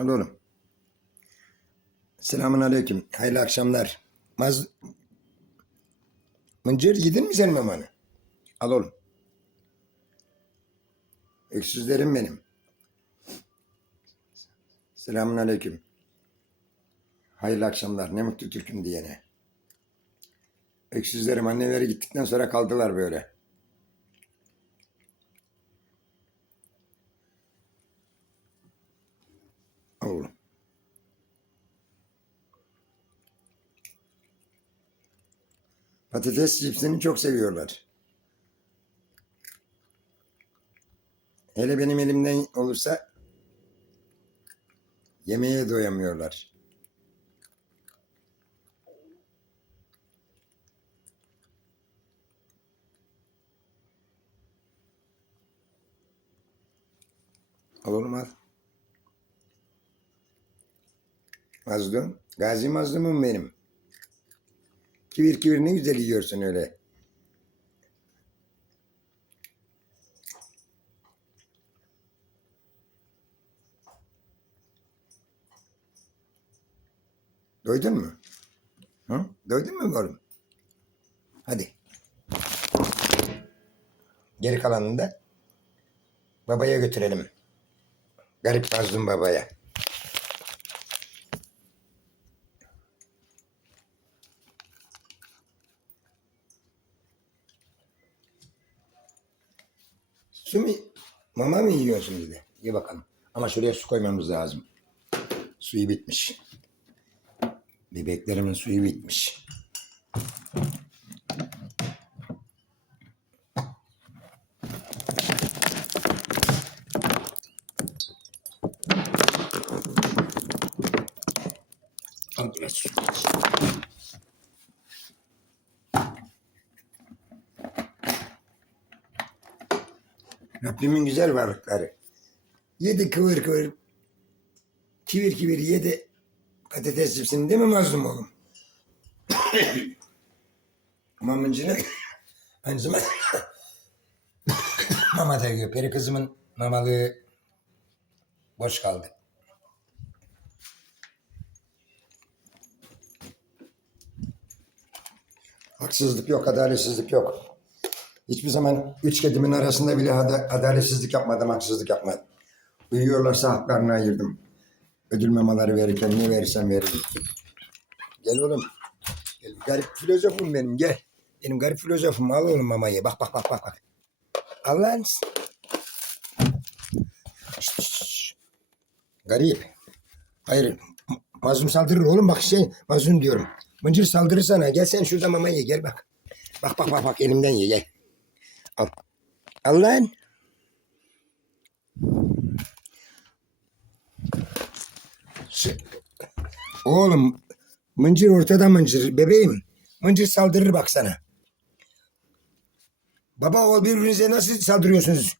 Al oğlum. Selamun aleyküm. Hayırlı akşamlar. Maz... Mıncır yedin mi sen mamanı? Al oğlum. Öksüzlerim benim. Selamun aleyküm. Hayırlı akşamlar. Ne mutlu Türk'üm diyene. Öksüzlerim anneleri gittikten sonra kaldılar böyle. Oğlum. Patates cipsini çok seviyorlar. Hele benim elimden olursa yemeğe doyamıyorlar. Al oğlum al. Mazlum. Gazi mazlumum benim. Kibir kibir ne güzel yiyorsun öyle. Doydun mu? Hı? Doydun mu oğlum? Hadi. Geri kalanını da babaya götürelim. Garip mazlum babaya. Su mu? Mama mı yiyorsun bir de? Ye bakalım. Ama şuraya su koymamız lazım. Suyu bitmiş. Bebeklerimin suyu bitmiş. Al biraz su. Rabbimin güzel varlıkları. Yedi kıvır kıvır. Kivir kivir yedi patates cipsini değil mi mazlum oğlum? Mamıncının aynı zamanda mama da yiyor. Peri kızımın mamalığı boş kaldı. Haksızlık yok, adaletsizlik yok. Hiçbir zaman üç kedimin arasında bile ada- adaletsizlik yapmadım, haksızlık yapmadım. Uyuyorlarsa haklarını ayırdım. Ödül mamaları verirken ne verirsem veririm. Gel oğlum. Gel. Garip filozofum benim gel. Benim garip filozofum al oğlum mamayı. Bak bak bak bak bak. Al lan. Garip. Hayır. Mazlum saldırır oğlum bak şey mazlum diyorum. Mıncır saldırır sana. Gel sen şurada mamayı ye gel bak. Bak bak bak bak elimden ye gel. Al. Şey- Oğlum mıncır ortada mıncır bebeğim. Mıncır saldırır bak sana. Baba oğul birbirinize nasıl saldırıyorsunuz?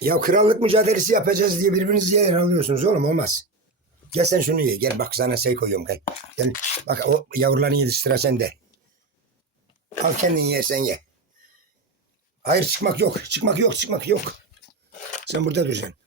Ya krallık mücadelesi yapacağız diye birbirinizi yer alıyorsunuz oğlum olmaz. Gel sen şunu ye. Gel bak sana şey koyuyorum. Gel. gel. Bak o yavrularını yetiştir sende. Al kendin yersen ye. Hayır çıkmak yok. Çıkmak yok. Çıkmak yok. Sen burada duracaksın.